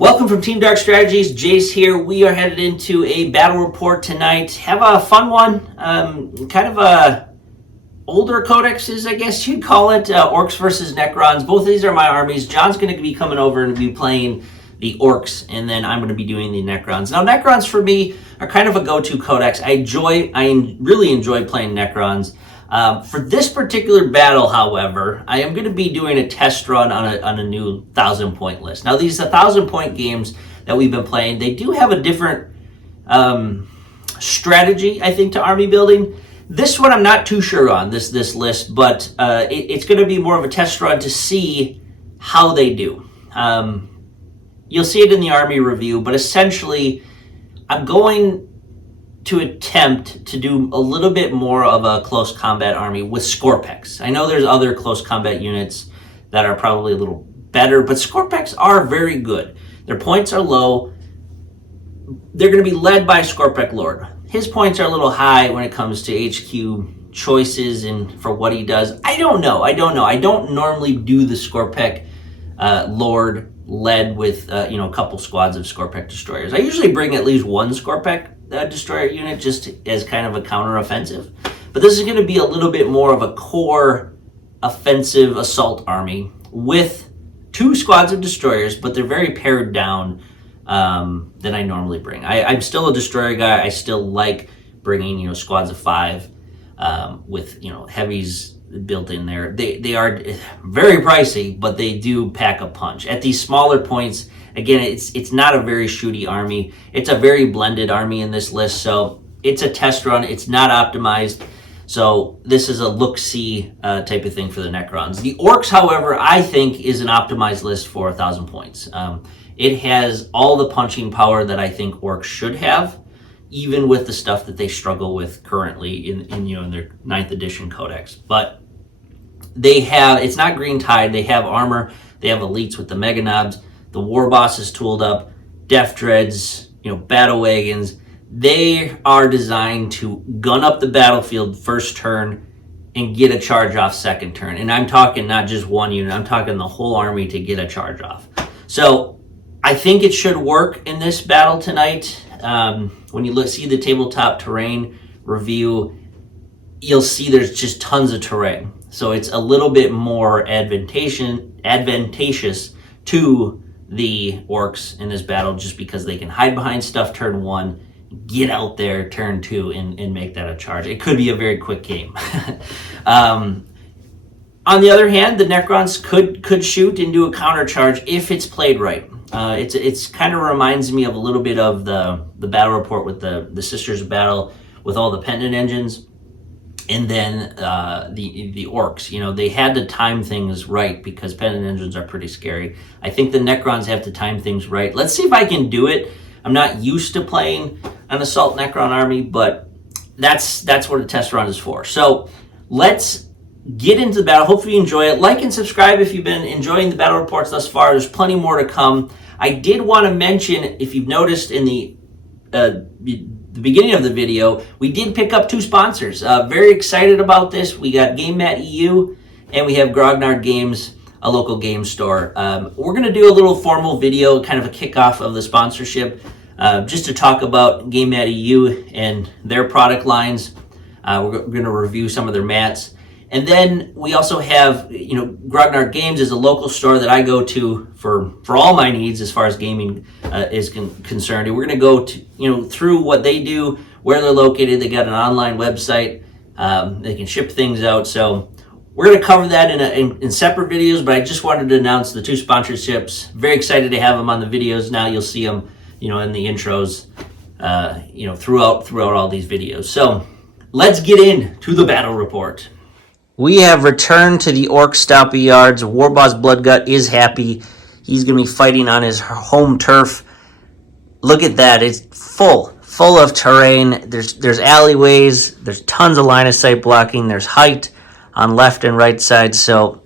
Welcome from Team Dark Strategies. Jace here. We are headed into a battle report tonight. Have a fun one. Kind of a older codexes, I guess you'd call it. Orks versus Necrons. Both of these are my armies. John's going to be coming over and be playing the Orks, and then I'm going to be doing the Necrons. Now, Necrons for me are kind of a go-to codex. I really enjoy playing Necrons. For this particular battle, however, I am going to be doing a test run on a new 1,000-point list. Now, these 1,000-point games that we've been playing, they do have a different strategy, I think, to army building. This one I'm not too sure on, this list, but it's going to be more of a test run to see how they do. You'll see it in the army review, but essentially, I'm going to attempt to do a little bit more of a close combat army with Scorpex. I know there's other close combat units that are probably a little better, but Scorpex are very good. Their points are low. They're going to be led by Scorpec Lord. His points are a little high when it comes to HQ choices and for what he does. I don't know. I don't normally do the Scorpec Lord led with a couple squads of Scorpec destroyers. I usually bring at least one Scorpec destroyer unit just as kind of a counter-offensive. But this is going to be a little bit more of a core offensive assault army with two squads of destroyers, but they're very pared down than I normally bring. I'm still a destroyer guy. I still like bringing squads of 5 with heavies built in there. They are very pricey, but they do pack a punch. At these smaller points, again, it's not a very shooty army. It's a very blended army in this list, so it's a test run. It's not optimized, so this is a look-see type of thing for the Necrons. The Orks, however, I think is an optimized list for 1,000 points. It has all the punching power that I think Orks should have, even with the stuff that they struggle with currently in their 9th edition codex. But they have, it's not green tide. They have armor. They have elites with the mega knobs. The war boss is tooled up, death dreads, battle wagons. They are designed to gun up the battlefield first turn and get a charge off second turn. And I'm talking not just one unit, I'm talking the whole army to get a charge off. So I think it should work in this battle tonight. When you see the tabletop terrain review, you'll see there's just tons of terrain. So it's a little bit more advantageous to the Orks in this battle just because they can hide behind stuff turn 1, get out there turn 2 and make that a charge. It could be a very quick game. On the other hand, the Necrons could shoot and do a counter charge if it's played right. It's kind of reminds me of a little bit of the battle report with the Sisters of Battle with all the pendant engines. And then the Orks, they had to time things right because pendant engines are pretty scary. I think the Necrons have to time things right. Let's see if I can do it. I'm not used to playing an assault Necron army, but that's what a test run is for. So let's get into the battle. Hopefully you enjoy it. Like and subscribe if you've been enjoying the battle reports thus far. There's plenty more to come. I did want to mention, if you've noticed in the beginning of the video, we did pick up 2 sponsors. Very excited about this. We got GameMat EU and we have Grognard Games, a local game store. We're going to do a little formal video, kind of a kickoff of the sponsorship, just to talk about GameMat EU and their product lines. We're going to review some of their mats. And then we also have, Grognard Games is a local store that I go to for all my needs as far as gaming is concerned. And we're going to go to, through what they do, where they're located. They got an online website. They can ship things out. So we're going to cover that in separate videos, but I just wanted to announce the 2 sponsorships. Very excited to have them on the videos. Now you'll see them, in the intros, throughout all these videos. So let's get into the battle report. We have returned to the Orc Stompy Yards. Warboss Bloodgut is happy. He's going to be fighting on his home turf. Look at that. It's full of terrain. There's alleyways. There's tons of line of sight blocking. There's height on left and right side. So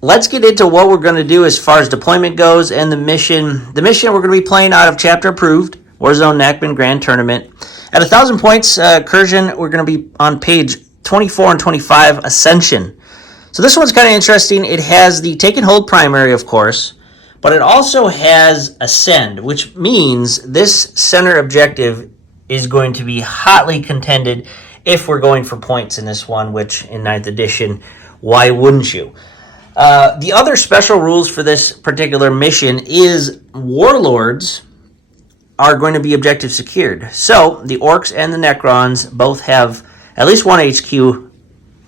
let's get into what we're going to do as far as deployment goes and the mission. The mission we're going to be playing out of Chapter Approved, Warzone Nachman Grand Tournament. At 1,000 points, Cursion, we're going to be on page 24 and 25, Ascension. So this one's kind of interesting. It has the Take and Hold primary, of course, but it also has Ascend, which means this center objective is going to be hotly contended if we're going for points in this one, which in 9th edition, why wouldn't you? The other special rules for this particular mission is warlords are going to be objective secured. So the Orks and the Necrons both have at least one HQ,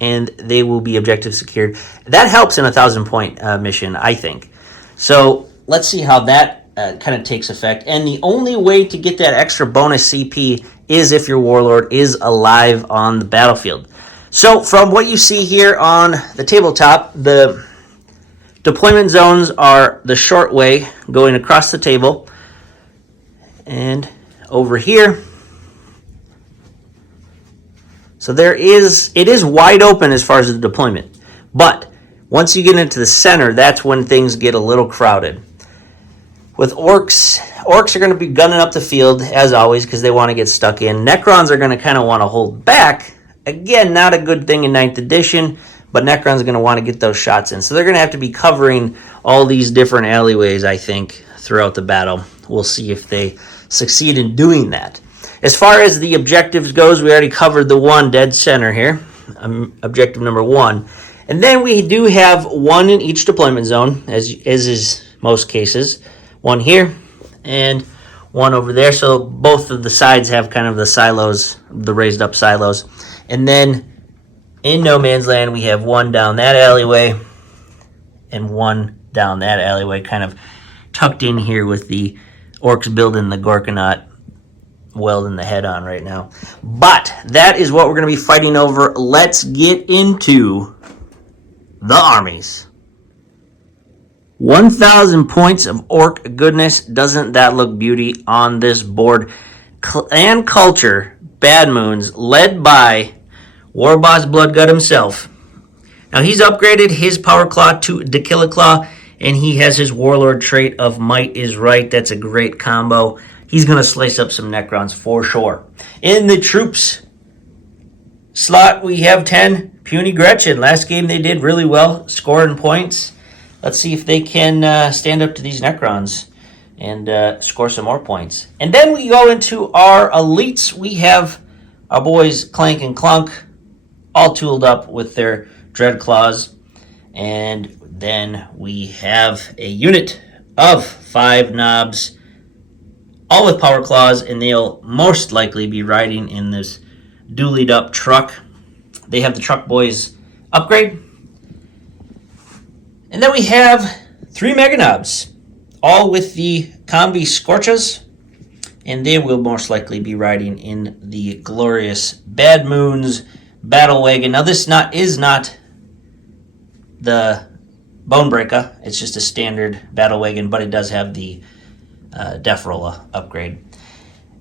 and they will be objective secured. That helps in a 1,000-point mission, I think. So let's see how that kind of takes effect. And the only way to get that extra bonus CP is if your warlord is alive on the battlefield. So from what you see here on the tabletop, the deployment zones are the short way going across the table. And over here, so it is wide open as far as the deployment. But once you get into the center, that's when things get a little crowded. With Orks are going to be gunning up the field, as always, because they want to get stuck in. Necrons are going to kind of want to hold back. Again, not a good thing in 9th edition, but Necrons are going to want to get those shots in. So they're going to have to be covering all these different alleyways, I think, throughout the battle. We'll see if they succeed in doing that. As far as the objectives goes, we already covered the one dead center here, objective number 1. And then we do have one in each deployment zone, as is most cases. One here and one over there. So both of the sides have kind of the silos, the raised up silos. And then in no man's land, we have one down that alleyway and one down that alleyway, kind of tucked in here with the Orks building the Gorkanaut, welding the head on right now. But that is what we're going to be fighting over. Let's get into the armies. 1,000 points of Ork goodness. Doesn't that look beauty on this board? Clan Culture, Bad Moons, led by Warboss Bloodgut himself. Now he's upgraded his Power Claw to Decilliclaw, and he has his Warlord trait of Might is Right. That's a great combo. He's going to slice up some Necrons for sure. In the troops slot, we have 10 Puny Gretchen. Last game they did really well, scoring points. Let's see if they can stand up to these Necrons and score some more points. And then we go into our elites. We have our boys Clank and Clunk all tooled up with their Dread Claws. And then we have a unit of 5 knobs, all with Power Claws, and they'll most likely be riding in this dualied up truck. They have the Truck Boys upgrade. And then we have 3 Mega Knobs, all with the Combi Scorches, and they will most likely be riding in the glorious Bad Moons Battle Wagon. Now this is not the Bonebreaker, it's just a standard Battle Wagon, but it does have the Defrola upgrade.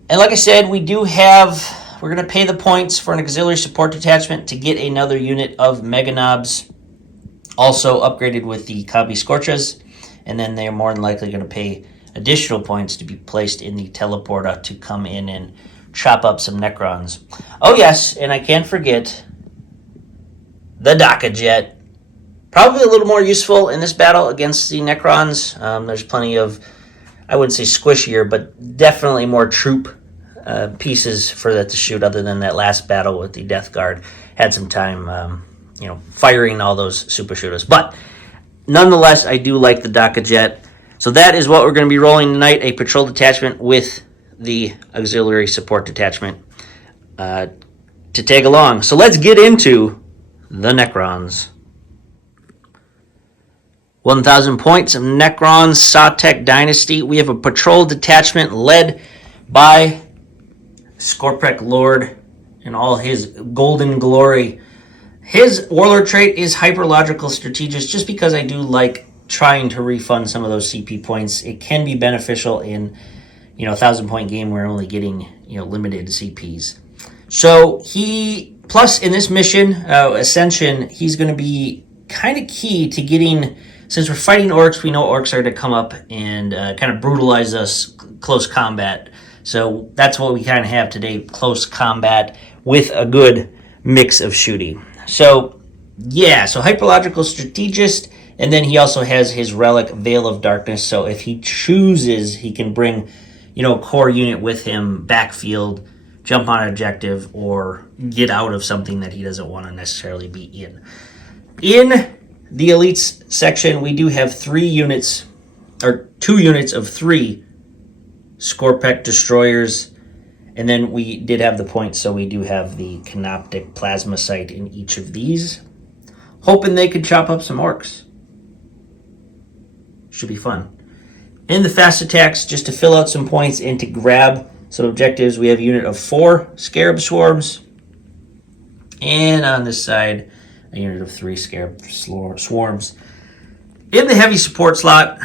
And like I said, we're going to pay the points for an auxiliary support detachment to get another unit of Mega Knobs, also upgraded with the Combi Scorches, and then they're more than likely going to pay additional points to be placed in the Teleporter to come in and chop up some Necrons. Oh yes, and I can't forget the Daka Jet. Probably a little more useful in this battle against the Necrons. There's plenty of, I wouldn't say squishier, but definitely more troop pieces for that to shoot, other than that last battle with the Death Guard. Had some time firing all those super shooters. But nonetheless, I do like the Daka Jet. So that is what we're going to be rolling tonight, a patrol detachment with the auxiliary support detachment to tag along. So let's get into the Necrons. 1,000 points of Necrons, Sawtek Dynasty. We have a patrol detachment led by Skorprek Lord in all his golden glory. His Warlord trait is Hyperlogical Strategist, just because I do like trying to refund some of those CP points. It can be beneficial in, a 1,000-point game where we're only getting, limited CPs. So plus in this mission, Ascension, he's going to be kind of key to getting, since we're fighting Orks, we know Orks are to come up and kind of brutalize us close combat. So that's what we kind of have today, close combat with a good mix of shooting. So Hyperlogical Strategist And then he also has his relic Veil of Darkness, so if he chooses, he can bring, a core unit with him, backfield, jump on an objective, or get out of something that he doesn't want to necessarily be in. In the elites section, we do have 2 units of 3 Scorpec destroyers, and then we did have the points, so we do have the Canoptic Plasma Sight in each of these. Hoping they could chop up some orcs. Should be fun. In the fast attacks, just to fill out some points and to grab some objectives, we have a unit of 4 Scarab Swarms. And on this side, a unit of 3 Scarab Swarms. In the heavy support slot,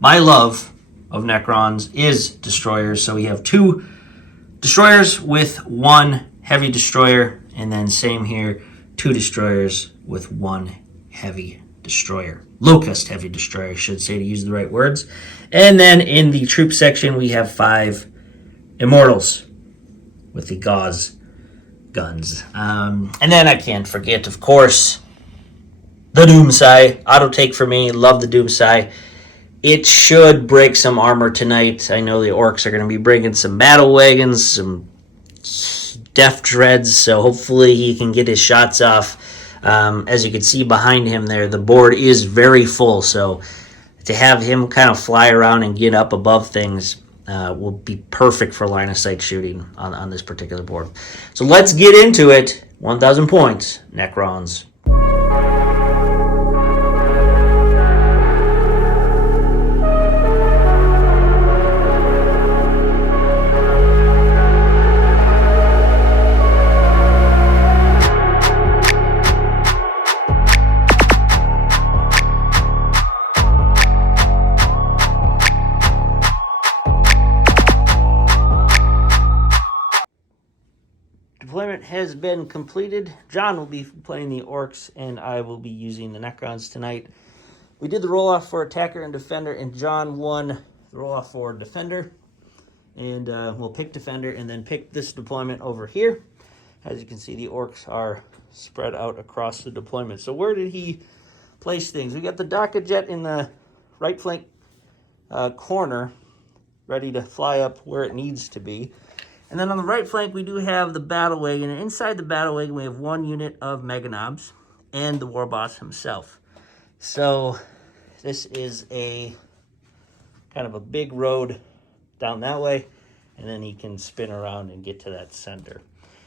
my love of Necrons is destroyers. So we have 2 destroyers with 1 heavy destroyer, and then same here, 2 destroyers with 1 heavy destroyer. Locust heavy destroyer, I should say, to use the right words. And then in the troop section, we have 5 Immortals with the gauze guns. And then I can't forget, of course, the Doomsai. Auto take for me. Love the Doomsai. It should break some armor tonight. I know the Orks are going to be bringing some battle wagons, some death dreads, so hopefully he can get his shots off. As you can see behind him there, the board is very full, so to have him kind of fly around and get up above things will be perfect for line of sight shooting on this particular board. So let's get into it. 1,000 points, Necrons. Deployment has been completed. John will be playing the Orks, and I will be using the Necrons tonight. We did the roll-off for Attacker and Defender, and John won the roll-off for Defender. And we'll pick Defender and then pick this deployment over here. As you can see, the Orks are spread out across the deployment. So where did he place things? We got the Daka Jet in the right flank corner, ready to fly up where it needs to be. And then on the right flank, we do have the Battle Wagon. And inside the Battle Wagon, we have 1 unit of Meganobs and the War Boss himself. So this is a kind of a big road down that way. And then he can spin around and get to that center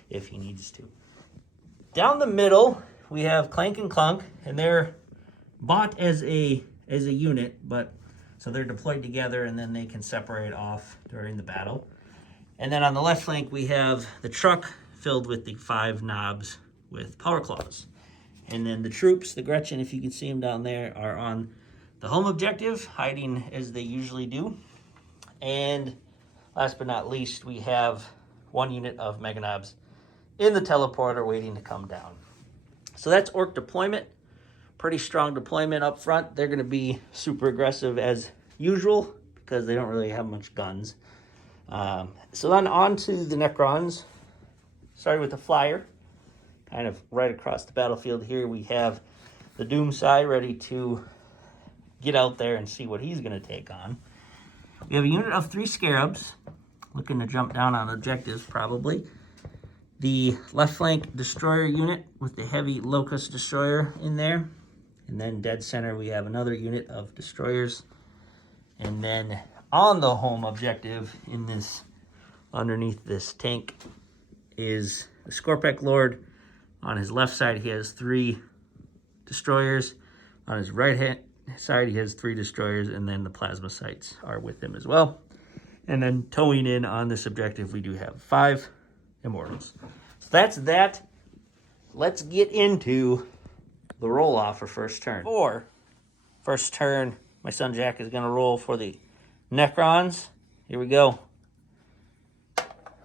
if he needs to. Down the middle, we have Clank and Clunk. And they're bought as a unit, but so they're deployed together and then they can separate off during the battle. And then on the left flank, we have the truck filled with the 5 knobs with power claws. And then the troops, the Gretchen, if you can see them down there, are on the home objective, hiding as they usually do. And last but not least, we have 1 unit of Meganobs in the teleporter waiting to come down. So that's Ork deployment. Pretty strong deployment up front. They're going to be super aggressive as usual because they don't really have much guns. So then on to the Necrons, starting with the Flyer, kind of right across the battlefield here. We have the Doomsai ready to get out there and see what he's going to take on. We have a unit of 3 Scarabs, looking to jump down on objectives probably. The left flank destroyer unit with the heavy Locust destroyer in there. And then dead center, we have another unit of destroyers. And then on the home objective in this, underneath this tank, is the Scorpec Lord. On his left side, he has 3 destroyers. On his right hand side, he has 3 destroyers, and then the plasma sights are with him as well. And then towing in on this objective, we do have 5 Immortals. So that's that. Let's get into the roll-off for first turn. For first turn, my son Jack is going to roll for the Necrons. Here we go.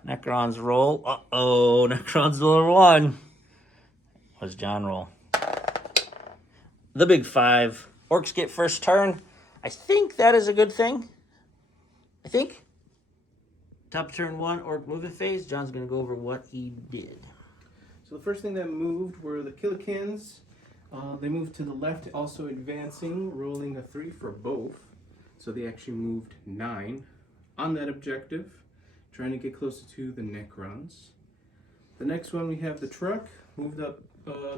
Necrons roll. Uh-oh, Necrons roll 1. What does John roll? The big 5. Orks get first turn. I think that is a good thing. I think. Top of turn 1, Ork movement phase. John's going to go over what he did. So the first thing that moved were the Killikins. They moved to the left, also advancing, rolling a 3 for both. So they actually moved 9 on that objective, trying to get closer to the Necrons. The next one we have the truck, moved up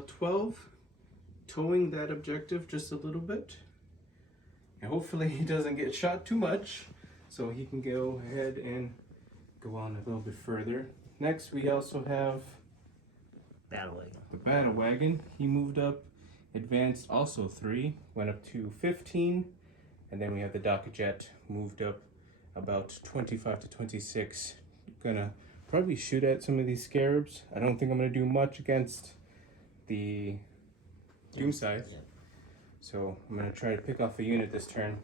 12, towing that objective just a little bit. And hopefully he doesn't get shot too much, so he can go ahead and go on a little bit further. Next we also have the battle wagon. He moved up, advanced also 3, went up to 15. And then we have the Docker jet, moved up about 25 to 26. Gonna probably shoot at some of these scarabs. I don't think I'm gonna do much against the Doom Scythe. Yeah. So I'm gonna try to pick off a unit this turn.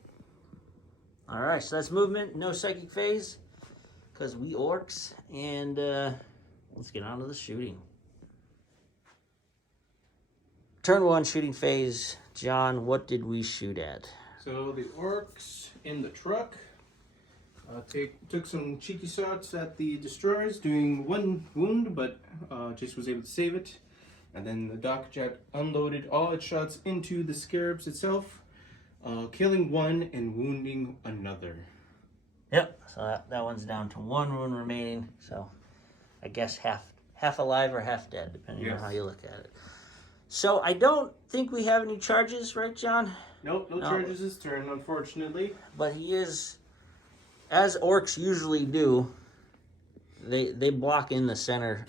All right, so that's movement, no psychic phase, because we orcs, and let's get on to the shooting. Turn 1 shooting phase. John, what did we shoot at? So the orcs in the truck took some cheeky shots at the destroyers, doing 1 wound, but just was able to save it. And then the Dock Jet unloaded all its shots into the scarabs itself, killing 1 and wounding another. Yep, so that one's down to 1 wound remaining, so I guess half alive or half dead, depending on how you look at it. So I don't think we have any charges, right, John? Nope, no charges this turn, unfortunately. But he is, as orcs usually do, they block in the center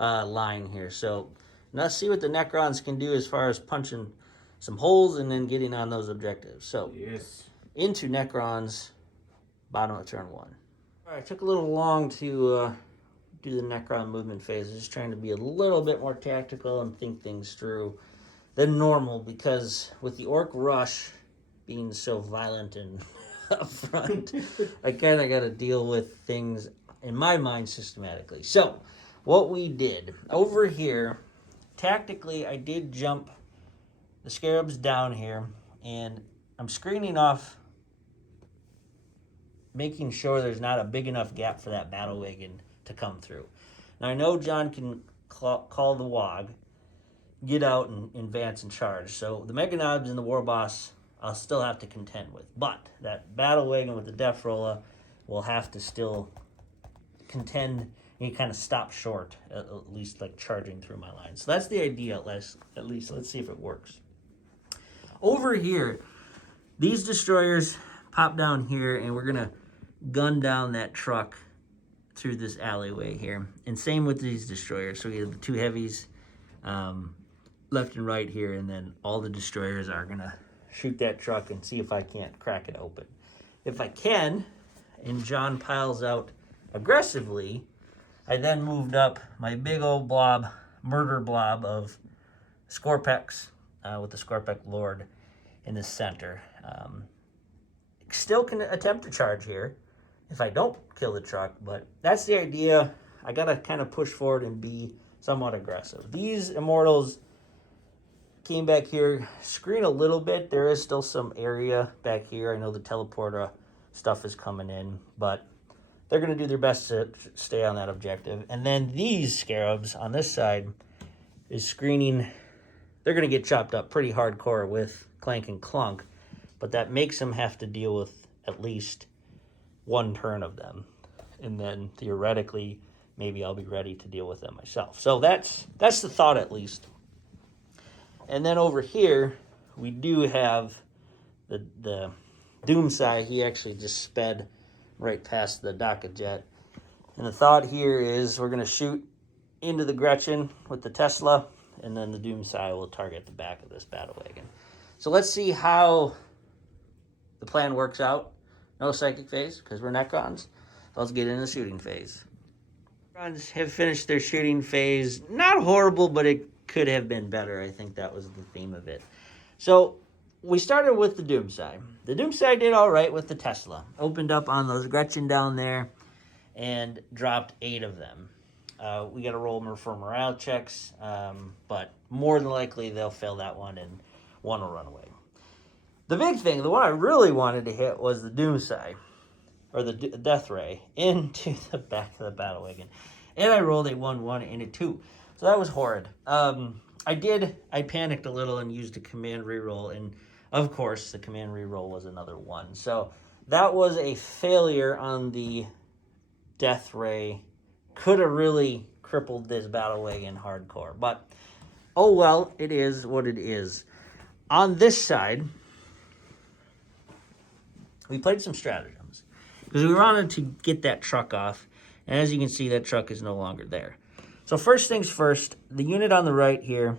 line here. So let's see what the Necrons can do as far as punching some holes and then getting on those objectives. So yes, into Necrons, bottom of turn 1. All right, took a little long to do the Necron movement phase. Just trying to be a little bit more tactical and think things through than normal, because with the Orc rush being so violent and up front, I kind of got to deal with things in my mind systematically. So what we did over here, tactically, I did jump the scarabs down here, and I'm screening off, making sure there's not a big enough gap for that battle wagon to come through. Now I know John can call the Wog, get out and advance and charge. So the Mega Knobs and the War Boss I'll still have to contend with. But that battle wagon with the Death Rolla will have to still contend and kind of stop short, at least like charging through my line. So that's the idea, at least. Let's see if it works. Over here, these destroyers pop down here, and we're going to gun down that truck through this alleyway here. And same with these destroyers. So we have the 2 heavies left and right here, and then all the destroyers are going to shoot that truck and see if I can't crack it open. If I can, and John piles out aggressively, I then moved up my big old murder blob of Scorpex with the Scorpec Lord in the center. Still can attempt to charge here if I don't kill the truck, but that's the idea. I gotta kind of push forward and be somewhat aggressive. These Immortals came back here, screen a little bit. There is still some area back here. I know the teleporter stuff is coming in, but they're gonna do their best to stay on that objective. And then these scarabs on this side is screening. They're gonna get chopped up pretty hardcore with Clank and Clunk, but that makes them have to deal with at least 1 turn of them. And then theoretically, maybe I'll be ready to deal with them myself. So that's the thought, at least. And then over here, we do have the Doomsday. He actually just sped right past the Docker jet. And the thought here is we're going to shoot into the Gretchen with the Tesla, and then the Doomsday will target the back of this battle wagon. So let's see how the plan works out. No psychic phase, because we're Necrons. Let's get into the shooting phase. Necrons have finished their shooting phase. Not horrible, but it could have been better. I think that was the theme of it. So we started with the Doomsday. The Doomsday did all right with the Tesla. Opened up on those Gretchen down there and dropped 8 of them. We got to roll for morale checks, but more than likely they'll fail that one and one will run away. The big thing, the one I really wanted to hit, was the Doomsday, or the Death Ray, into the back of the battle wagon. And I rolled a 1-1 and a 2. So that was horrid. I panicked a little and used a command reroll, and of course the command reroll was another 1. So that was a failure on the Death Ray. Could have really crippled this battle wagon hardcore, but oh well, it is what it is. On this side, we played some stratagems because we wanted to get that truck off, and as you can see, that truck is no longer there. So first things first, the unit on the right here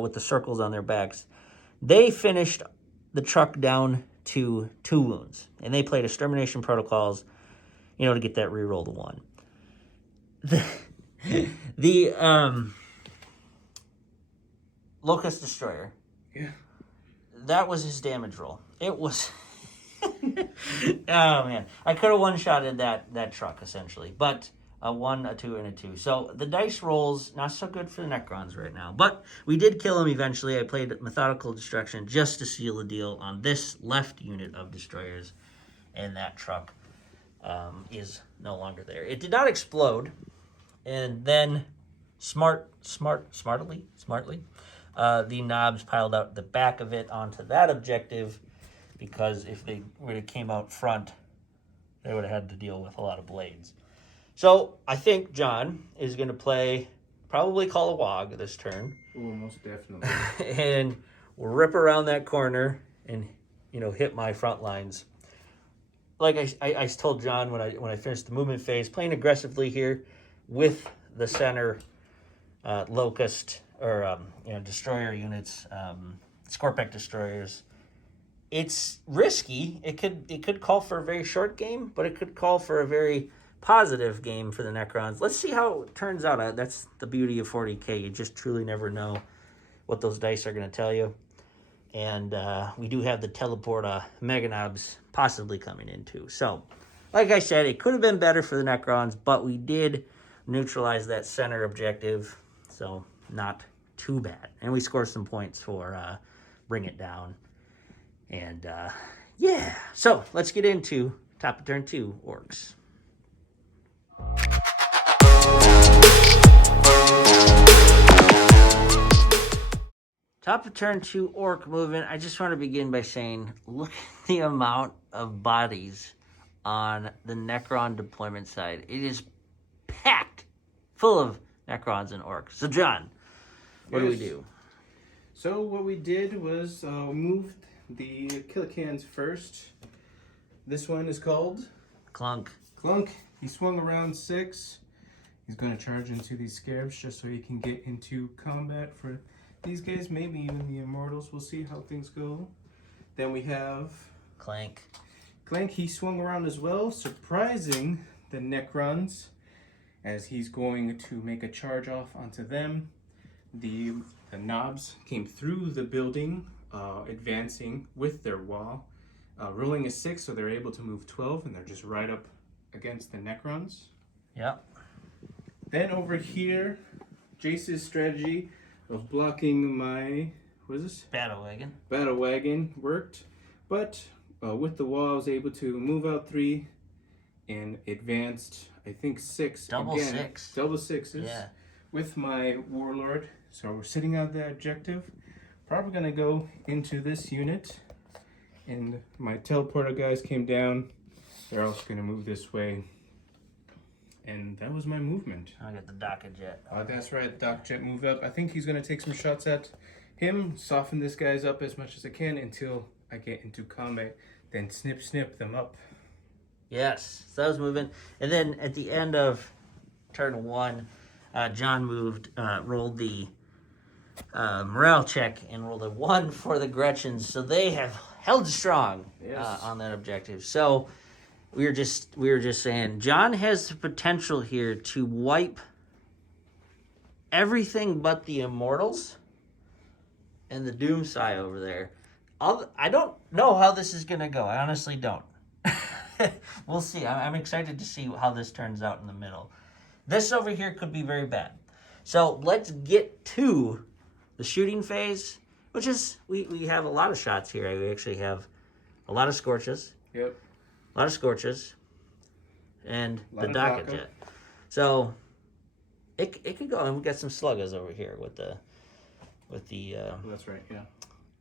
with the circles on their backs, they finished the truck down to 2 wounds, and they played Extermination Protocols, to get that reroll to 1. The Locust Destroyer. Yeah. That was his damage roll. It was... oh, man. I could have one-shotted that truck, essentially. But a 1, a 2, and a 2. So the dice rolls, not so good for the Necrons right now. But we did kill him eventually. I played Methodical Destruction just to seal the deal on this left unit of Destroyers. And that truck is no longer there. It did not explode. And then smartly, the knobs piled out the back of it onto that objective, because if they would have came out front, they would have had to deal with a lot of blades. So I think John is going to probably call a wog this turn. Oh, most definitely. And we'll rip around that corner and, hit my front lines. Like I told John when I finished the movement phase, playing aggressively here with the center Locust or destroyer units, Scorpec destroyers. It's risky. It could call for a very short game, but it could call for a very positive game for the Necrons. Let's see how it turns out. That's the beauty of 40k. You just truly never know what those dice are going to tell you. And we do have the teleport Meganobs possibly coming in too. So, like I said, it could have been better for the Necrons, but we did neutralize that center objective. So, not too bad. And we scored some points for Bring It Down. And, yeah. So, let's get into top of turn 2, Orks. Top of turn 2 Orc movement. I just want to begin by saying, look at the amount of bodies on the Necron deployment side. It is packed full of Necrons and Orcs. So, John, what do we do? So what we did was moved the Killicans first. This one is called Clunk. Clunk. He swung around 6. He's going to charge into these scarabs just so he can get into combat for these guys, maybe even the Immortals. We'll see how things go. Then we have Clank. Clank, he swung around as well, surprising the Necrons as he's going to make a charge off onto them. The knobs came through the building, advancing with their wall, rolling a 6, so they're able to move 12, and they're just right up against the Necrons. Yep. Then over here, Jace's strategy of blocking my, what is this? Battle Wagon. Battle Wagon worked, but with the wall I was able to move out 3 and advanced, I think 6. Double again, 6. Double 6s. Yeah. With my Warlord. So we're sitting out that objective. Probably gonna go into this unit. And my teleporter guys came down. They're also gonna move this way. And that was my movement. I got the Docker Jet. That's right, Doc Jet moved up. I think he's gonna take some shots at him, soften this guys up as much as I can until I get into combat. Then snip them up. Yes, so that was moving. And then at the end of turn 1, John rolled the morale check and rolled a 1 for the Gretchens. So they have held strong on that objective. So we were just saying, John has the potential here to wipe everything but the Immortals and the Doomsai over there. I don't know how this is going to go. I honestly don't. We'll see. I'm excited to see how this turns out in the middle. This over here could be very bad. So let's get to the shooting phase, which is, we have a lot of shots here. We actually have a lot of Scorches. Yep. A lot of Scorches. And the Daka. Docket Jet. So it could go. And we got some Sluggas over here with the with the. That's right. Yeah.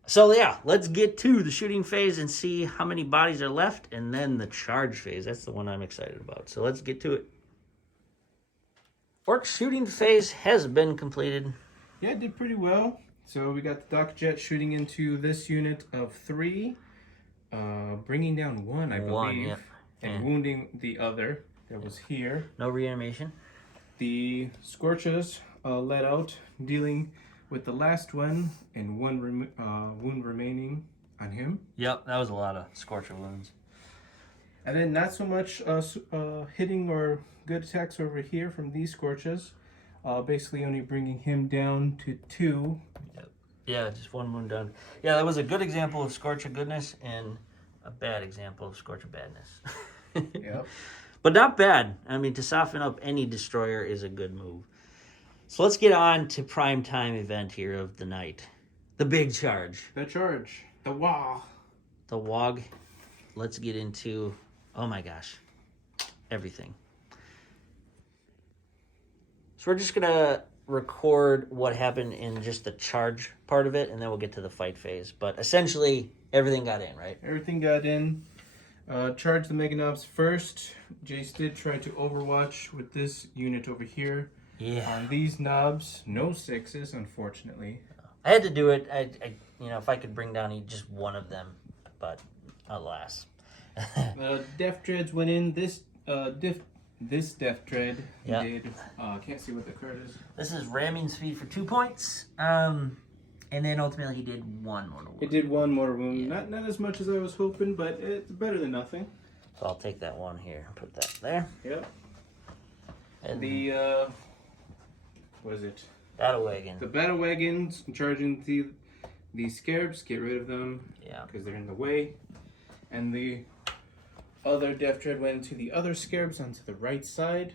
So yeah, let's get to the shooting phase and see how many bodies are left, and then the charge phase. That's the one I'm excited about. So let's get to it. Orc shooting phase has been completed. Yeah, it did pretty well. So we got the Doc Jet shooting into this unit of 3, bringing down 1, I believe, yep. and wounding the other that was here. No reanimation. The Scorches let out, dealing with the last one and 1 wound remaining on him. Yep, that was a lot of Scorcher wounds. And then not so much hitting or good attacks over here from these Scorches. Basically only bringing him down to 2. Yep. Yeah, just 1 wound done. Yeah, that was a good example of Scorcher goodness and a bad example of Scorcher badness. Yep. But not bad. I mean, to soften up any destroyer is a good move. So let's get on to prime time event here of the night. The big charge. The charge. The wah. The WOG. Let's get into, oh my gosh, everything. So we're just going to record what happened in just the charge part of it, and then we'll get to the fight phase. But essentially, everything got in, right? Everything got in. Charge the Mega Knobs first. Jace did try to overwatch with this unit over here. Yeah. On these knobs, no 6s, unfortunately. I had to do it. I if I could bring down just one of them, but alas. Death Dreads went in. This Death Dread did. Can't see what the card is. This is ramming speed for 2 points. And then ultimately he did 1 mortal wound. It did 1 mortal wound. Yeah. Not as much as I was hoping, but it's better than nothing. So I'll take that 1 here and put that there. Yep. And The what is it? Battle Wagon. The Battle Wagons charging the Scarabs. Get rid of them. Yeah. Because they're in the way. And the other Death Dread went into the other Scarabs onto the right side.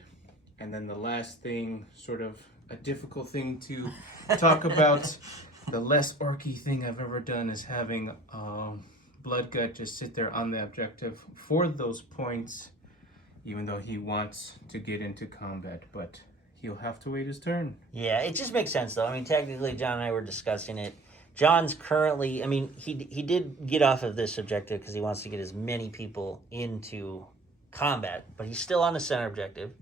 And then the last thing, sort of a difficult thing to talk about, the less orky thing I've ever done is having Bloodgut just sit there on the objective for those points, even though he wants to get into combat, but he'll have to wait his turn. Yeah, it just makes sense though. I mean, technically John and I were discussing it. John's currently, I mean, he did get off of this objective because he wants to get as many people into combat, but he's still on the center objective.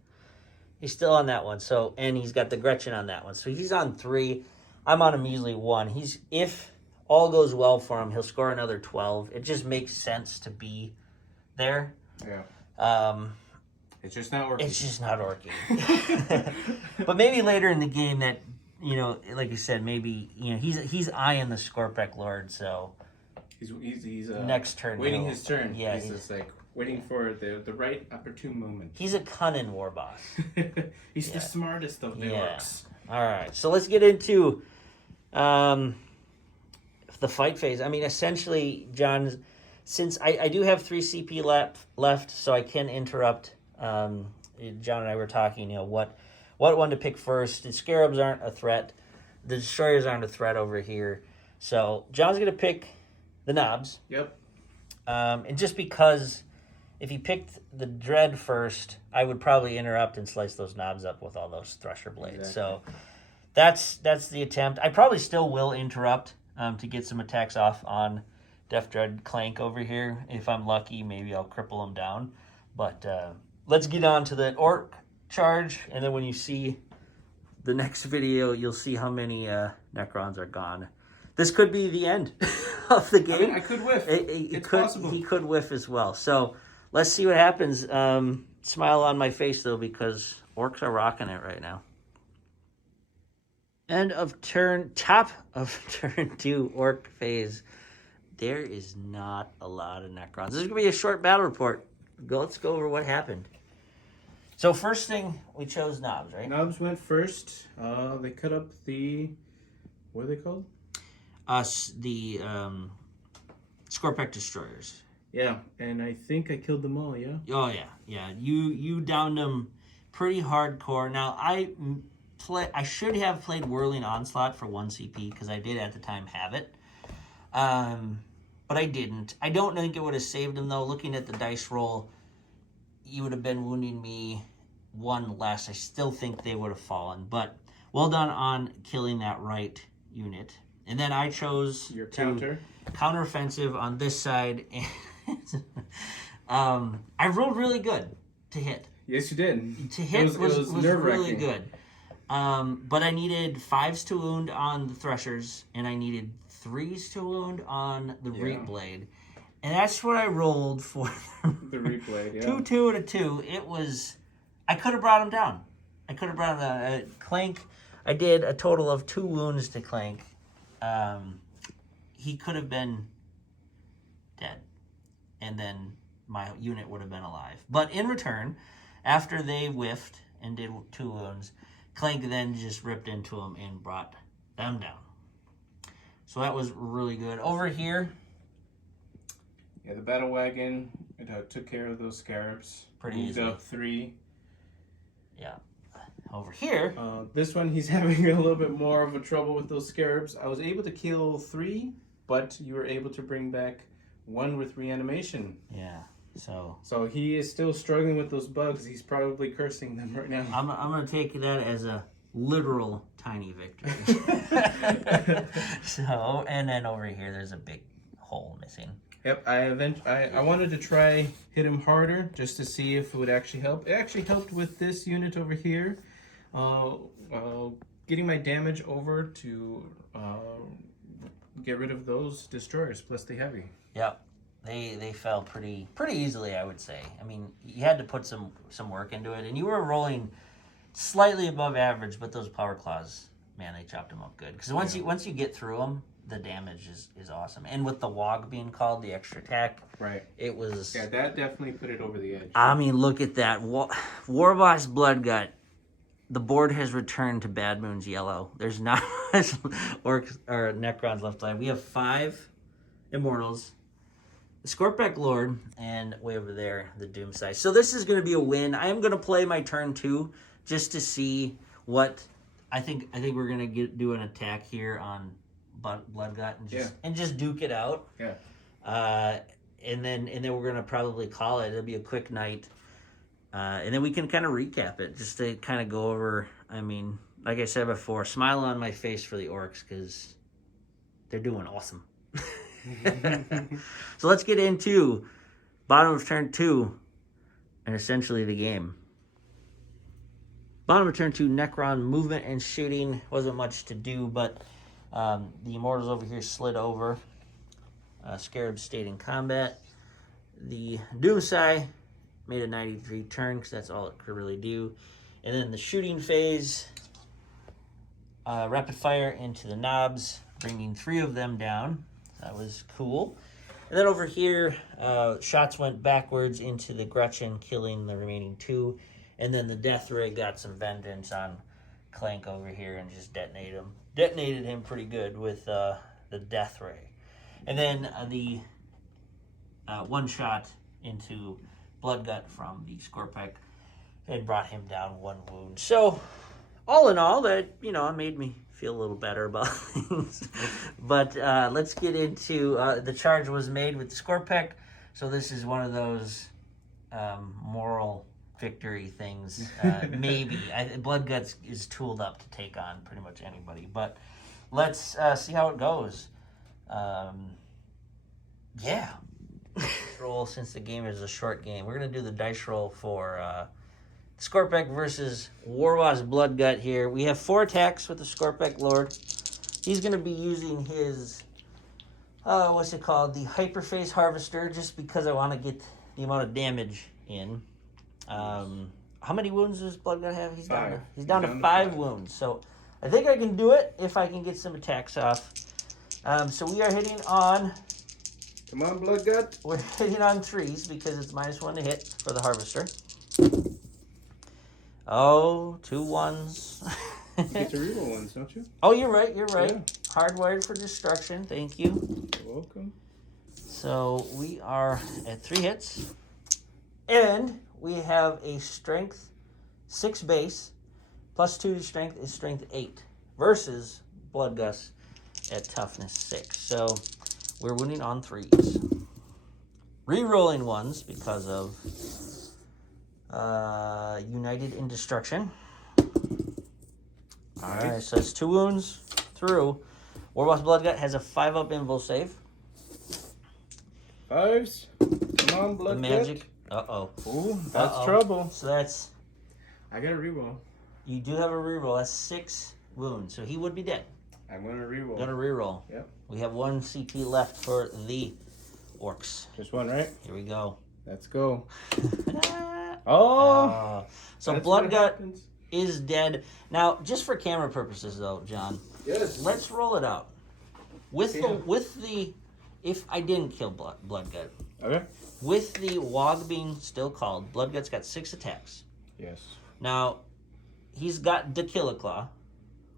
He's still on that one. So, and he's got the Gretchen on that one. So he's on 3. I'm on a measly 1. If all goes well for him, he'll score another 12. It just makes sense to be there. Yeah. It's just not working. It's just not working. But maybe later in the game that, like you said, maybe, he's eyeing the Scorpec Lord, so He's next turn. waiting his turn. Yeah, he's just like waiting for the right opportune moment. He's a cunning war boss. He's the smartest of the orcs. All right, so let's get into the fight phase. I mean, essentially, John, since I do have 3 CP left, so I can interrupt. John and I were talking, what one to pick first. The Scarabs aren't a threat. The Destroyers aren't a threat over here. So John's going to pick the knobs. Yep. And just because if he picked the Dread first, I would probably interrupt and slice those knobs up with all those Thresher blades. Exactly. So that's the attempt. I probably still will interrupt to get some attacks off on Death Dread Clank over here. If I'm lucky, maybe I'll cripple him down. But let's get on to the Orc charge, and then when you see the next video, you'll see how many Necrons are gone. This could be the end of the game. I mean, I could whiff. It's possible. He could whiff as well. So let's see what happens. Smile on my face, though, because Orcs are rocking it right now. Top of turn 2 Orc phase. There is not a lot of Necrons. This is going to be a short battle report. Let's go over what happened. So first thing, we chose knobs, right? Knobs went first. They cut up what are they called? The Scorpec Destroyers. Yeah, and I think I killed them all, yeah? Oh, yeah. You downed them pretty hardcore. Now, I should have played Whirling Onslaught for 1 CP, because I did at the time have it. But I didn't. I don't think it would have saved him, though. Looking at the dice roll, you would have been wounding me 1 less. I still think they would have fallen. But well done on killing that right unit. And then I chose Your to counteroffensive on this side. And I rolled really good to hit. Yes, you did. To hit was really nerve-wracking. good. But I needed 5s to wound on the Threshers, and I needed 3s to wound on the Reap Blade. And that's what I rolled for the Reap Blade, yeah. 2, and a 2. It was... I could have brought him down. Clank, I did a total of 2 wounds to Clank. He could have been dead. And then my unit would have been alive. But in return, after they whiffed and did 2 wounds, Clank then just ripped into them and brought them down. So that was really good. Over here... Yeah, the battle wagon took care of those scarabs. Pretty moved easily. up 3. Yeah. Over here... this one, he's having a little bit more of a trouble with those scarabs. I was able to kill 3, but you were able to bring back 1 with reanimation. Yeah, so he is still struggling with those bugs. He's probably cursing them right now. I'm going to take that as a literal tiny victory. So, and then over here, there's a big hole missing. Yep, I wanted to try hit him harder just to see if it would actually help. It actually helped with this unit over here. Getting my damage over to get rid of those destroyers plus the heavy. Yep, they fell pretty easily, I would say. I mean, you had to put some work into it, and you were rolling slightly above average, but those power claws, man, they chopped them up good. Because once you get through them, the damage is awesome. And with the WOG being called, the extra attack, right? It was... Yeah, that definitely put it over the edge. I mean, look at that. Warboss Bloodgut. The board has returned to Bad Moon's yellow. There's not much Orks or Necrons left behind. We have 5 Immortals, the Scorpec Lord, and way over there, the Doomsday. So this is going to be a win. I am going to play my turn 2 just to see what... I think we're going to do an attack here on Bloodgut and just duke it out. Yeah. And then we're gonna probably call it. It'll be a quick night, and then we can kind of recap it just to kind of go over. I mean, like I said before, smile on my face for the Orks because they're doing awesome. So let's get into bottom of turn 2 and essentially the game. Bottom of turn 2, Necron movement and shooting. Wasn't much to do, but the Immortals over here slid over. Scarab stayed in combat. The Doomsday made a 90-degree turn because that's all it could really do. And then the shooting phase, rapid fire into the knobs, bringing 3 of them down. That was cool. And then over here, shots went backwards into the Gretchen, killing the remaining 2. And then the Death Ray got some vengeance on Clank over here and just detonated him pretty good with the Death Ray. And then the one shot into Bloodgut from the Scorpec and brought him down 1 wound. So all in all, that, it made me feel a little better about things. But let's get into the charge was made with the Scorpec. So this is one of those moral victory things. Maybe Bloodgut is tooled up to take on pretty much anybody, but let's see how it goes. Yeah. Roll, since the game is a short game, we're gonna do the dice roll for Scorpec versus Warboss Bloodgut here. We have 4 attacks with the Scorpec Lord. He's gonna be using his what's it called, the Hyperface Harvester, just because I want to get the amount of damage in. How many wounds does Bloodgut have? He's down to 5 wounds. So I think I can do it if I can get some attacks off. So we are hitting on... Come on, Bloodgut. We're hitting on 3s because it's -1 to hit for the Harvester. Oh, 2 1s. You get to reroll ones, don't you? Oh, you're right. Yeah. Hardwired for destruction. Thank you. You're welcome. So we are at 3 hits. And we have a strength 6 base, plus 2 to strength is strength 8, versus Bloodgut at toughness 6. So we're winning on 3s. Rerolling 1s because of United in Destruction. Alright, so that's 2 wounds through. Warboss Bloodgut has a 5-up invul save. 5s. Come on, The blood. magic. Uh-oh. Ooh, that's trouble. So that's... I got a reroll. You do have a reroll. That's 6 wounds. So he would be dead. I'm gonna reroll. Got a reroll. Yep. We have 1 CP left for the Orks. Just one, right? Here we go. Let's go. So Bloodgut is dead. Now, just for camera purposes, though, John. Yes. Let's roll it out. With the if I didn't kill Bloodgut. Okay. With the Wog being still called, Bloodgut's got 6 attacks. Yes. Now, he's got the Killer Claw,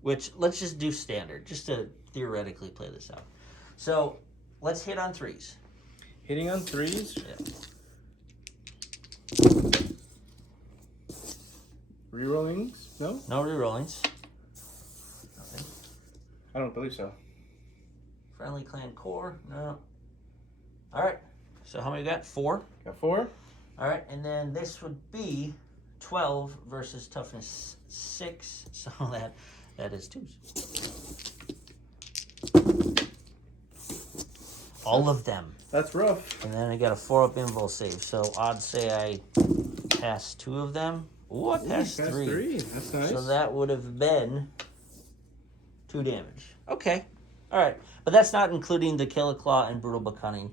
which let's just do standard, just to theoretically play this out. So let's hit on 3s. Hitting on 3s. Yeah. Rerollings? No? No rerollings. Nothing. I don't believe so. Friendly clan core? No. All right. So how many you got? 4? Got 4. All right. And then this would be 12 versus toughness 6. So that is 2s. All of them. That's rough. And then I got a 4-up invul save. So odds say I pass 2 of them. Ooh, I passed 3. That's nice. So that would have been 2 damage. Okay. All right. But that's not including the Killer Claw and Brutal Buckunning.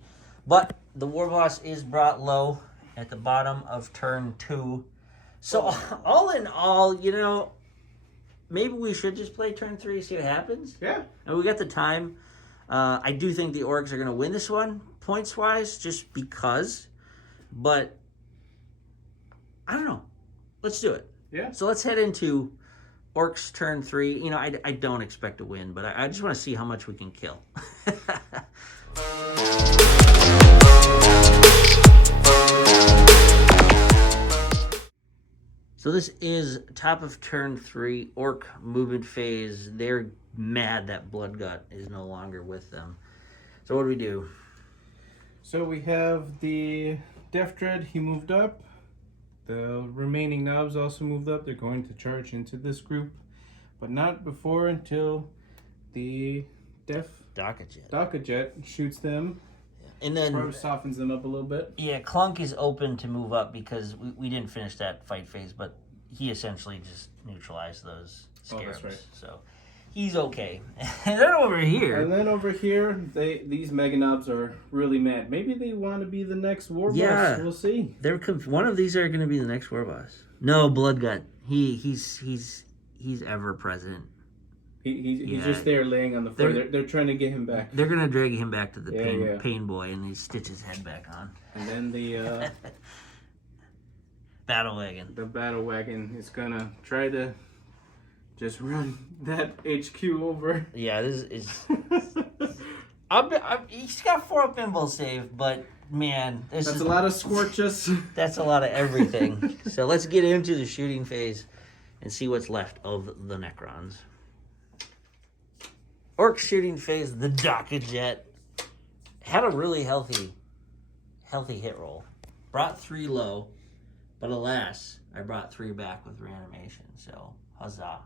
But the Warboss is brought low at the bottom of turn 2. So all in all, you know, maybe we should just play turn 3, see what happens. Yeah. And we got the time. I do think the Orks are going to win this one, points-wise, just because. But I don't know. Let's do it. Yeah. So let's head into Orks turn 3. You know, I don't expect a win, but I just want to see how much we can kill. So this is top of turn 3, Orc movement phase. They're mad that Bloodgut is no longer with them. So what do we do? So we have the Death Dread, he moved up. The remaining knobs also moved up. They're going to charge into this group, but not before until the Dakajet shoots them. And then probably softens them up a little bit. Yeah, Clunk is open to move up because we didn't finish that fight phase, but he essentially just neutralized those scarabs. Oh, that's right. So he's okay. And then over here. And then over here, these Mega Knobs are really mad. Maybe they want to be the next war boss. We'll see. One of these are going to be the next war boss. No, Bloodgut. He's ever present. He's just there laying on the floor. They're trying to get him back. They're going to drag him back to the pain boy, and he stitch his head back on. And then the battle wagon. The battle wagon is going to try to just run that HQ over. Yeah, this is... he's got 4-up invul save, but man, that's a lot of scorches. That's a lot of everything. So let's get into the shooting phase and see what's left of the Necrons. Orc shooting phase, the Dakajet had a really healthy hit roll. Brought 3 low, but alas, I brought 3 back with reanimation. So huzzah!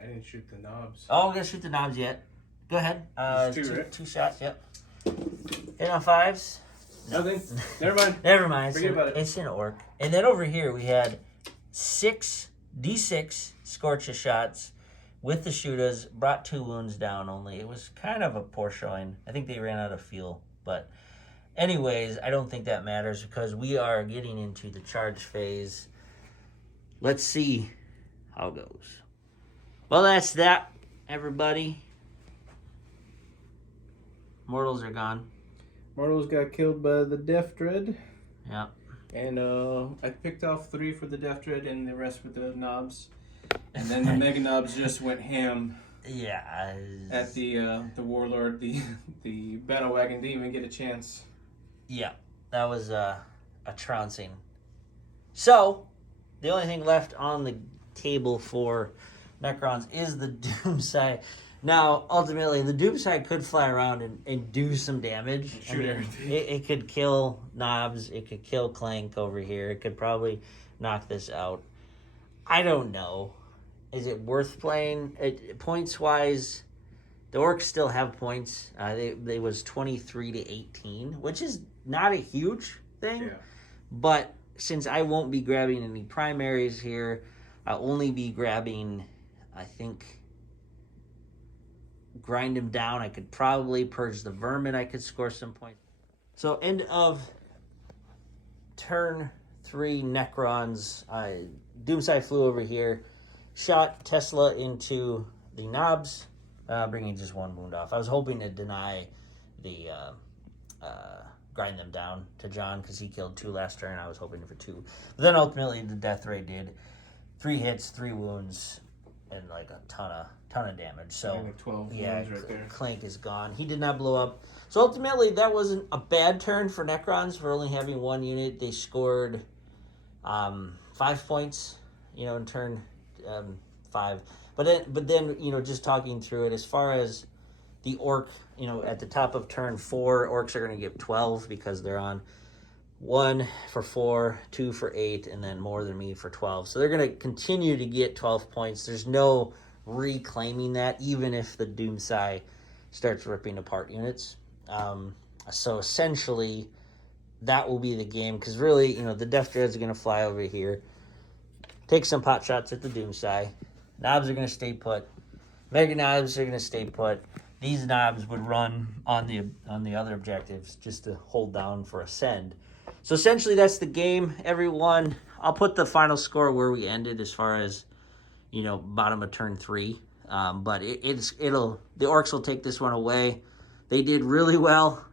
I didn't shoot the knobs. Oh, we're gonna shoot the knobs yet? Go ahead. 2, right? 2 shots. Yep. Hit on 5s. No. Nothing. Never mind. Never mind. Forget about it. It's an Orc. And then over here we had 6 D6 Scorcher shots with the shooters. Brought 2 wounds down only. It was kind of a poor showing. I think they ran out of fuel. But anyways, I don't think that matters because we are getting into the charge phase. Let's see how it goes. Well, that's that, everybody. Mortals are gone. Mortals got killed by the Death Dread. Yeah. And I picked off 3 for the Death Dread and the rest with the knobs. And then the Mega Knobs just went ham. Yeah. At the Warlord, the Battle Wagon didn't even get a chance. Yeah, that was a trouncing. So, the only thing left on the table for Necrons is the Doomsday. Now, ultimately, the Doomsday could fly around and do some damage. Shoot everything. It could kill Knobs. It could kill Clank over here. It could probably knock this out. I don't know. Is it worth playing? Points-wise, The Orcs still have points. They was 23-18, which is not a huge thing. Yeah. But since I won't be grabbing any primaries here, I'll only be grabbing, I think, grind them down. I could probably purge the vermin. I could score some points. So end of turn 3 Necrons. Doomsday flew over here, shot Tesla into the knobs, bringing just 1 wound off. I was hoping to deny the grind them down to John because he killed 2 last turn. I was hoping for 2. But then ultimately the death ray did 3 hits, 3 wounds, and like a ton of damage. So like 12 wounds right there. Clank is gone. He did not blow up. So ultimately that wasn't a bad turn for Necrons for only having 1 unit. They scored 5 points, in turn 5. But then just talking through it, as far as the Orc, at the top of turn 4, Orcs are going to get 12 because they're on 1 for 4, 2 for 8, and then more than me for 12. So they're going to continue to get 12 points. There's no reclaiming that, even if the Doomsday starts ripping apart units. So essentially, that will be the game, because really, the Death Dreads are going to fly over here, take some pot shots at the Doomsday. Knobs are going to stay put. Mega Knobs are going to stay put. These knobs would run on the other objectives just to hold down for Ascend. So essentially, that's the game, everyone. I'll put the final score where we ended as far as, bottom of turn 3. But the Orcs will take this one away. They did really well.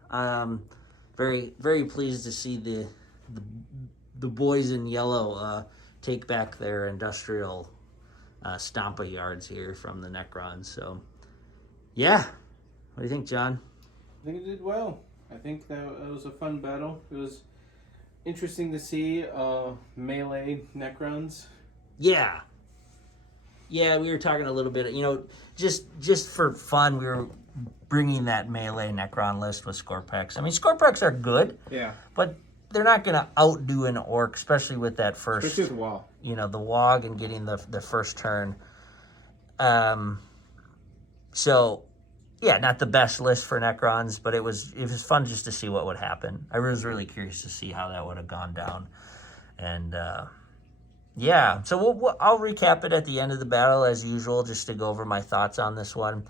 Very, very pleased to see the boys in yellow take back their industrial Stampa yards here from the Necrons. So, yeah. What do you think, John? I think it did well. I think that it was a fun battle. It was interesting to see melee Necrons. Yeah. Yeah, we were talking a little bit, just for fun, we were bringing that melee Necron list with Scorpex. I mean, Scorpex are good. Yeah. But they're not going to outdo an Orc, especially with that first... Especially with the wall. The Wog and getting the first turn. So, yeah, not the best list for Necrons, but it was fun just to see what would happen. I was really curious to see how that would have gone down. And, yeah, so I'll recap it at the end of the battle as usual, just to go over my thoughts on this one.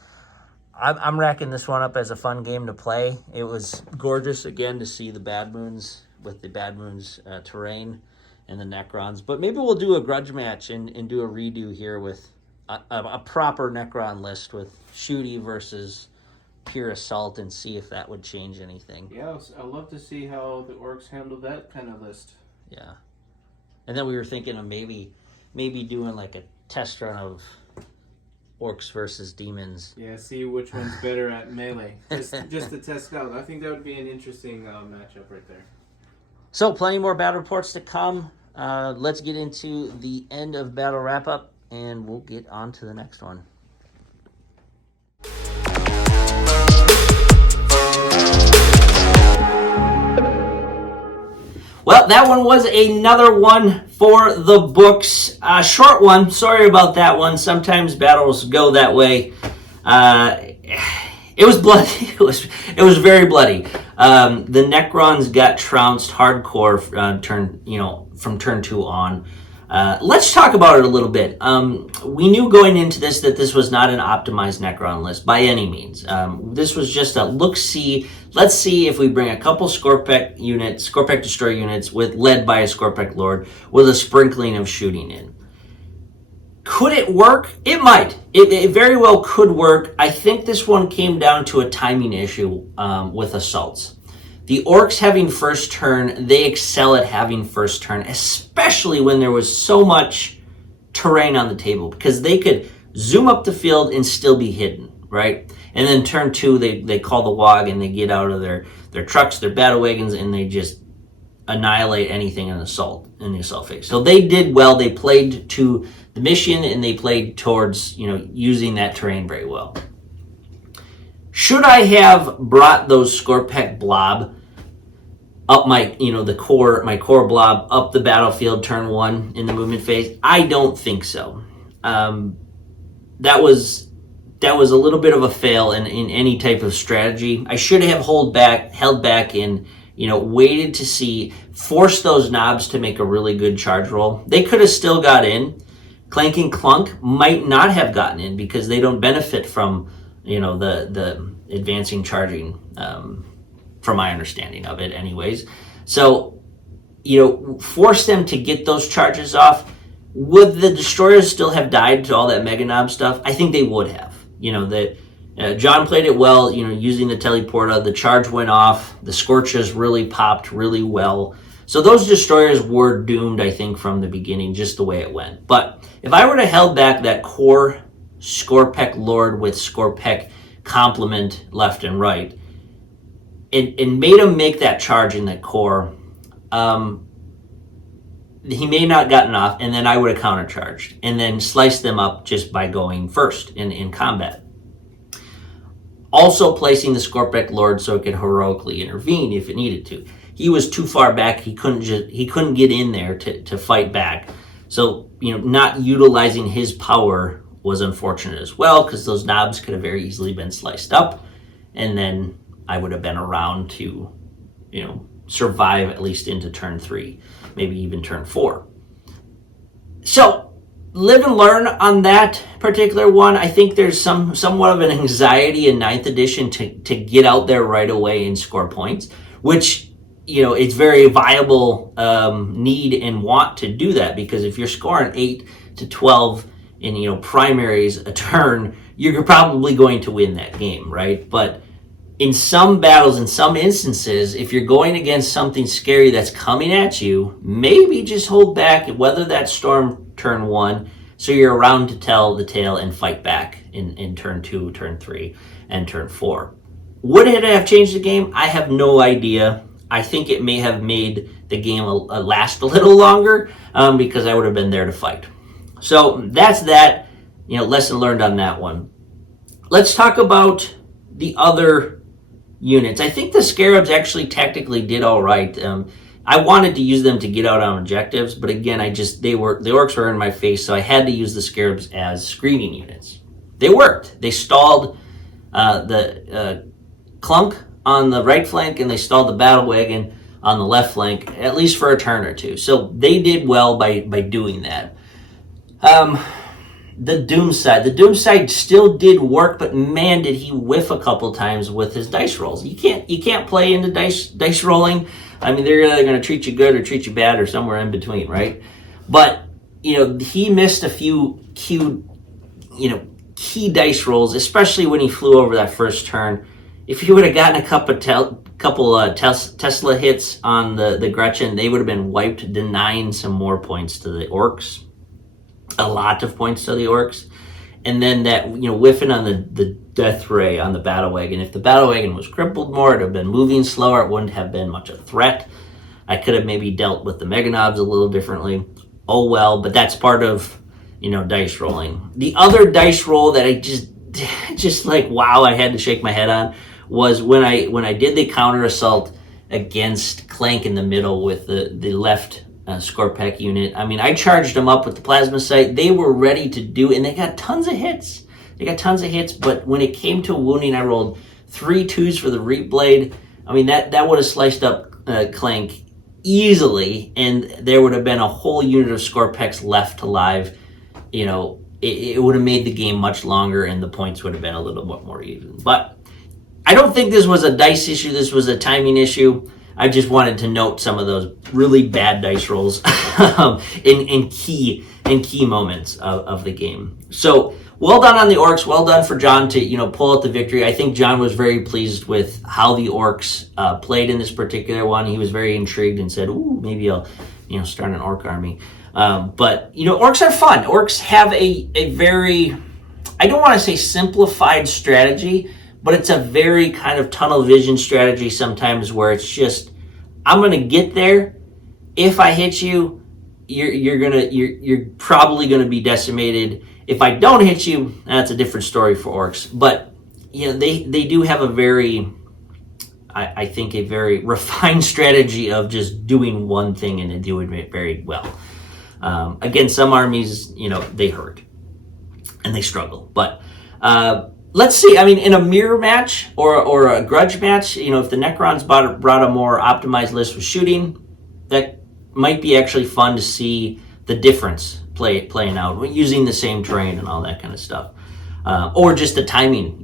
I'm racking this one up as a fun game to play. It was gorgeous, again, to see the Bad Moons with the Bad Moons terrain and the Necrons. But maybe we'll do a grudge match and do a redo here with a proper Necron list with Shooty versus Pure Assault and see if that would change anything. Yeah, I'd love to see how the Orcs handle that kind of list. Yeah. And then we were thinking of maybe doing like a test run of Orcs versus Demons. Yeah, see which one's better at melee. Just to test out. I think that would be an interesting matchup right there. So, plenty more battle reports to come. Let's get into the end of battle wrap-up, and we'll get on to the next one. Well, that one was another one for the books. Short one. Sorry about that one. Sometimes battles go that way. It was bloody. It was very bloody. The Necrons got trounced hardcore from turn 2 on. Let's talk about it a little bit. We knew going into this that this was not an optimized Necron list by any means. This was just a look-see. Let's see if we bring a couple Scorpec Destroyer units led by a Scorpec Lord with a sprinkling of shooting in. Could it work? It might. It very well could work. I think this one came down to a timing issue with assaults. The Orcs having first turn, they excel at having first turn, especially when there was so much terrain on the table, because they could zoom up the field and still be hidden, right? And then turn 2, they call the Wog and they get out of their trucks, their battle wagons, and they just annihilate anything in the assault phase. So they did well. They played to the mission and they played towards using that terrain very well. Should I have brought those Scorpec blob up my core blob up the battlefield turn 1 in the movement phase? I don't think so. That was that was a little bit of a fail in any type of strategy. I should have held back and, waited to see, force those knobs to make a really good charge roll. They could have still got in. Clank and Clunk might not have gotten in because they don't benefit from, the advancing charging, from my understanding of it anyways. So, force them to get those charges off. Would the destroyers still have died to all that Mega Knob stuff? I think they would have. John played it well, using the teleporter. The charge went off. The Scorches really popped really well. So those destroyers were doomed, I think, from the beginning, just the way it went. But if I were to held back that core Skorpek Lord with Skorpek complement left and right, and made him make that charge in that core, he may not gotten off, and then I would have countercharged and then sliced them up just by going first in combat. Also placing the Skorpek Lord so it could heroically intervene if it needed to. He was too far back. He couldn't get in there to fight back. So, not utilizing his power was unfortunate as well, because those knobs could have very easily been sliced up, and then I would have been around to, survive at least into turn 3, maybe even turn 4. So, live and learn on that particular one. I think there's somewhat of an anxiety in 9th edition to get out there right away and score points, which, it's very viable need and want to do that, because if you're scoring 8 to 12 in, primaries a turn, you're probably going to win that game, right? But in some battles, in some instances, if you're going against something scary that's coming at you, maybe just hold back, weather that storm turn 1, so you're around to tell the tale and fight back in turn 2, turn 3, and turn 4. Would it have changed the game? I have no idea. I think it may have made the game last a little longer, because I would have been there to fight. So that's that, lesson learned on that one. Let's talk about the other units. I think the Scarabs actually tactically did all right. I wanted to use them to get out on objectives, but again, the Orks were in my face, so I had to use the Scarabs as screening units. They worked. They stalled the Clunk on the right flank, and they stalled the Battle Wagon on the left flank, at least for a turn or two. So they did well by doing that. The Doom side still did work, but man, did he whiff a couple times with his dice rolls. You can't play into dice rolling. I mean, they're either going to treat you good or treat you bad or somewhere in between, right? But he missed a few key dice rolls, especially when he flew over that first turn. If he would have gotten a couple Tesla hits on the Gretchen, they would have been wiped, denying some more points to the Orks. A lot of points to the Orks. And then that, whiffing on the Death Ray on the Battle Wagon. If the Battle Wagon was crippled more, it would have been moving slower. It wouldn't have been much a threat. I could have maybe dealt with the Mega Knobs a little differently. Oh well, but that's part of, dice rolling. The other dice roll that I just like, wow, I had to shake my head on was when I did the counter assault against Clank in the middle with the left Skorpek unit. I mean, I charged them up with the plasma sight. They were ready to do, and they got tons of hits. But when it came to wounding, I rolled 3 2s for the Reap Blade. I mean, that would have sliced up Clank easily, and there would have been a whole unit of Skorpeks left alive. It would have made the game much longer, and the points would have been a little bit more even. But I don't think this was a dice issue. This was a timing issue. I just wanted to note some of those really bad dice rolls in key moments of the game. So well done on the Orks. Well done for John to pull out the victory. I think John was very pleased with how the Orks played in this particular one. He was very intrigued and said, "Ooh, maybe I'll start an Ork army." But Orks are fun. Orks have a very, I don't want to say simplified strategy, but it's a very kind of tunnel vision strategy sometimes, where it's just, I'm gonna get there. If I hit you, you're probably gonna be decimated. If I don't hit you, that's a different story for Orks. But they do have a very, I think, a very refined strategy of just doing one thing and doing it very well. Again, some armies, they hurt and they struggle, but Let's see. I mean, in a mirror match or a grudge match, if the Necrons brought a more optimized list with shooting, that might be actually fun to see the difference playing out using the same terrain and all that kind of stuff. Or just the timing,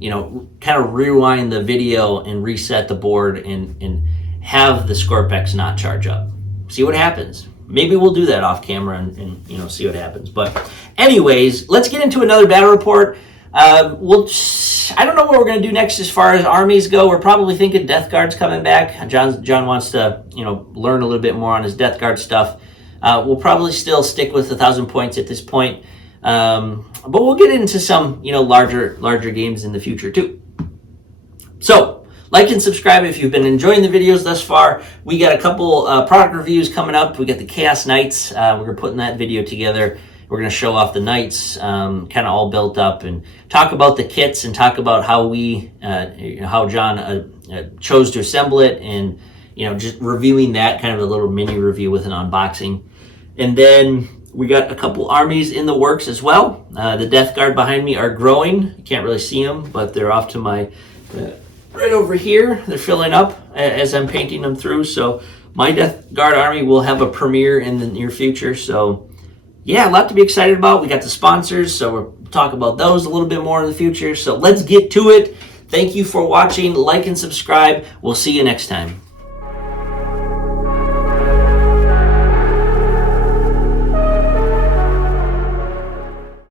kind of rewind the video and reset the board and have the Scorpex not charge up. See what happens. Maybe we'll do that off camera and see what happens. But anyways, let's get into another battle report. I don't know what we're going to do next as far as armies go. We're probably thinking Death Guard's coming back. John wants to, learn a little bit more on his Death Guard stuff. We'll probably still stick with 1,000 points at this point. But we'll get into some, larger games in the future too. So, like and subscribe if you've been enjoying the videos thus far. We got a couple product reviews coming up. We got the Chaos Knights. We're going to put that video together. We're going to show off the Knights, kind of all built up, and talk about the kits and talk about how how John chose to assemble it, and just reviewing that, kind of a little mini review with an unboxing. And then we got a couple armies in the works as well. The Death Guard behind me are growing. You can't really see them, but they're off to my right over here. They're filling up as I'm painting them through. So my Death Guard army will have a premiere in the near future. So yeah, a lot to be excited about. We got the sponsors, so we'll talk about those a little bit more in the future. So let's get to it. Thank you for watching. Like and subscribe. We'll see you next time.